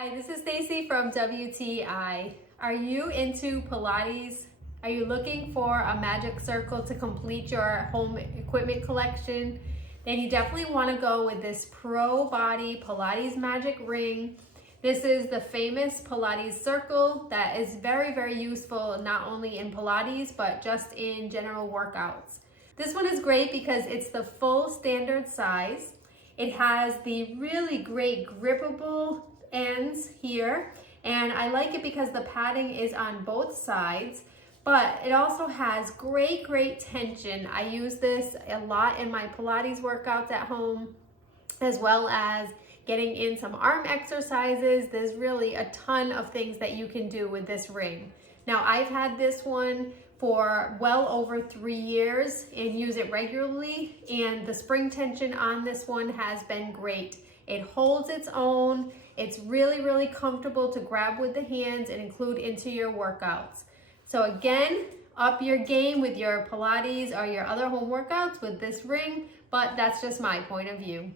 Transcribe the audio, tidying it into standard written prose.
Hi, this is Stacy from WTI. Are you into Pilates? Are you looking for a magic circle to complete your home equipment collection? Then you definitely want to go with this ProBody Pilates Magic Ring. This is the famous Pilates circle that is very, very useful not only in Pilates but just in general workouts. This one is great because it's the full standard size. It has the really great grippable ends here, and I like it because the padding is on both sides, but it also has great tension. I use this a lot in my Pilates workouts at home, as well as getting in some arm exercises. There's really a ton of things that you can do with this ring. Now, I've had this one for well over 3 years and use it regularly, and the spring tension on this one has been great. It holds its own. It's really comfortable to grab with the hands and include into your workouts. So again, up your game with your Pilates or your other home workouts with this ring, but that's just my point of view.